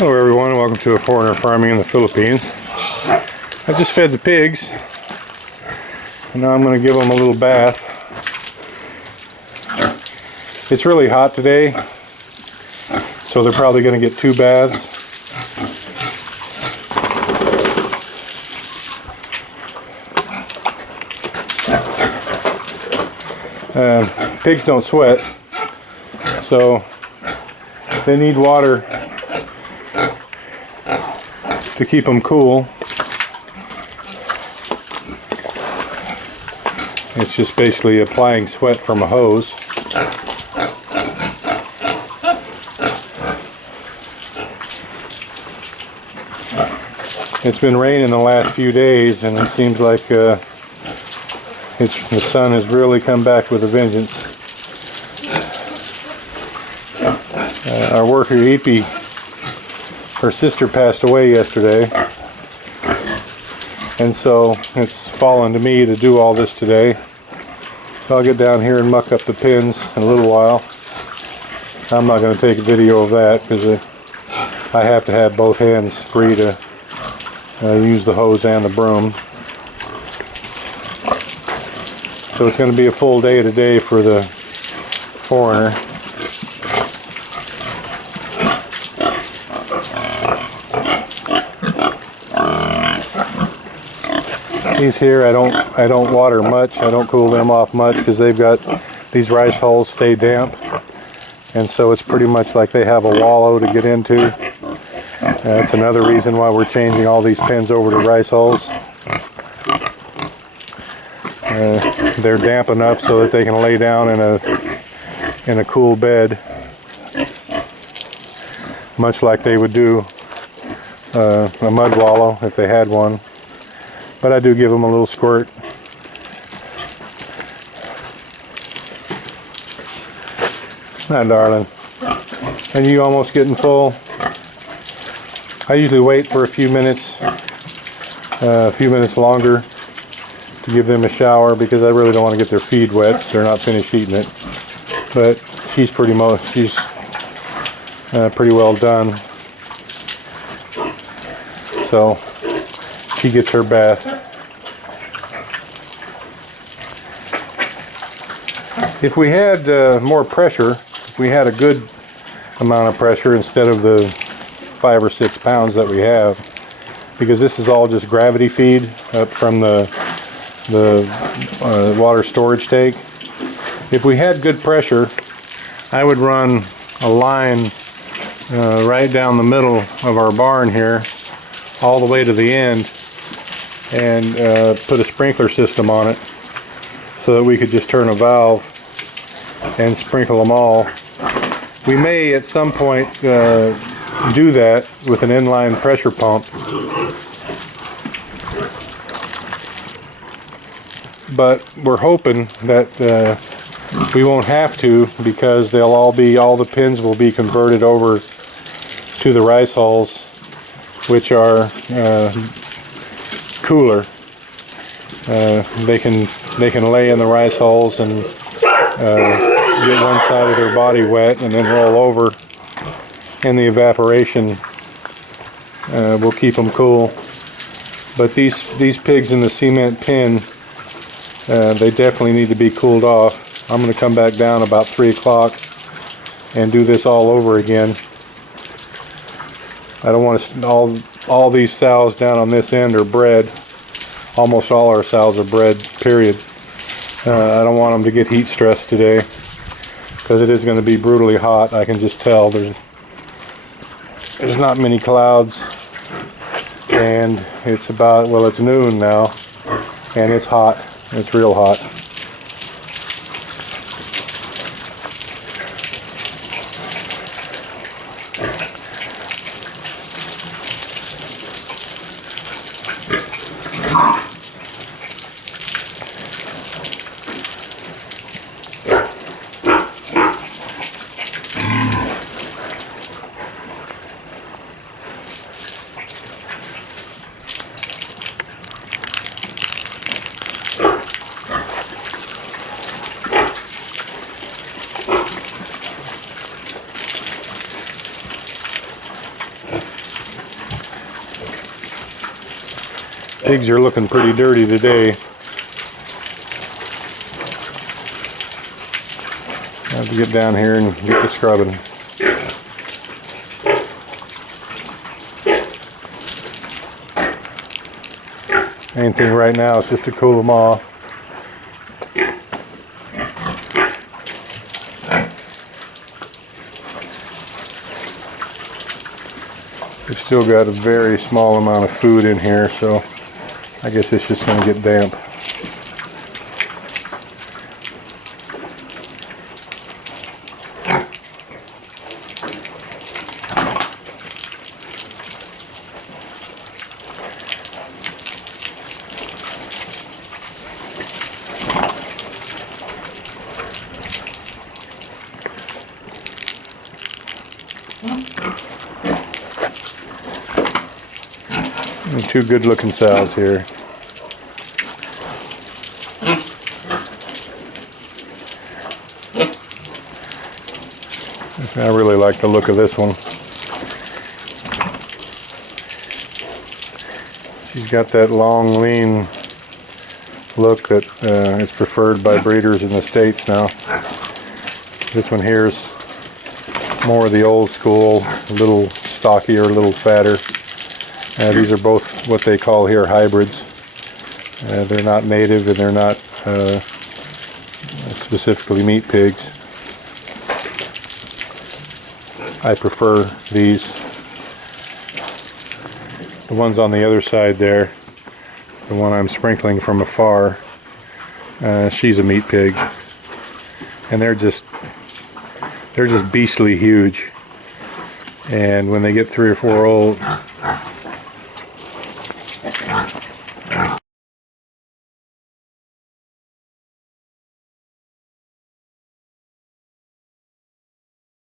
Hello everyone, and welcome to A Foreigner Farming in the Philippines. I just fed the pigs, and now I'm going to give them a little bath. It's really hot today, so they're probably going to get 2 baths. Pigs don't sweat, so they need water to keep them cool. It's just basically applying sweat from a hose. It's been raining the last few days, and it seems like the sun has really come back with a vengeance. Our worker Epi, her sister passed away yesterday, and so it's fallen to me to do all this today. So I'll get down here and muck up the pins in a little while. I'm not going to take a video of that because I have to have both hands free to use the hose and the broom. So it's going to be a full day today for the foreigner. These here I don't water much. I don't cool them off much because they've got these rice hulls stay damp, and so it's pretty much like they have a wallow to get into. That's another reason why we're changing all these pens over to rice hulls. They're damp enough so that they can lay down in a cool bed, much like they would do a mud wallow if they had one. But I do give them a little squirt. Ah, darling. And you almost getting full? I usually wait for a few minutes longer to give them a shower because I really don't want to get their feed wet. They're not finished eating it. But she's pretty well done. So she gets her bath. If we had more pressure, if we had a good amount of pressure instead of the 5 or 6 pounds that we have, because this is all just gravity feed up from the water storage tank. If we had good pressure, I would run a line right down the middle of our barn here, all the way to the end, and put a sprinkler system on it so that we could just turn a valve and sprinkle them all. We may at some point do that with an inline pressure pump, but we're hoping that we won't have to, because all the pins will be converted over to the rice hulls, which are cooler. They can lay in the rice hulls and get one side of their body wet and then roll over, and the evaporation will keep them cool. But these pigs in the cement pen, they definitely need to be cooled off. I'm going to come back down about 3 o'clock and do this all over again. I don't want to, all these sows down on this end are bred. Almost all our sows are bred, period. I don't want them to get heat stress today, because it is going to be brutally hot. I can just tell there's not many clouds, and it's about, well, it's noon now, and it's hot. It's real hot. Pigs are looking pretty dirty today. I have to get down here and get the scrubbing. Main thing right now is just to cool them off. We've still got a very small amount of food in here, so I guess it's just going to get damp. And two good looking sows here. I really like the look of this one. She's got that long, lean look that is preferred by breeders in the States now. This one here is more of the old school, a little stockier, a little fatter. These are both what they call here hybrids. They're not native and they're not specifically meat pigs. I prefer these. The ones on the other side there, the one I'm sprinkling from afar, she's a meat pig. And they're just beastly huge. And when they get 3 or 4 old,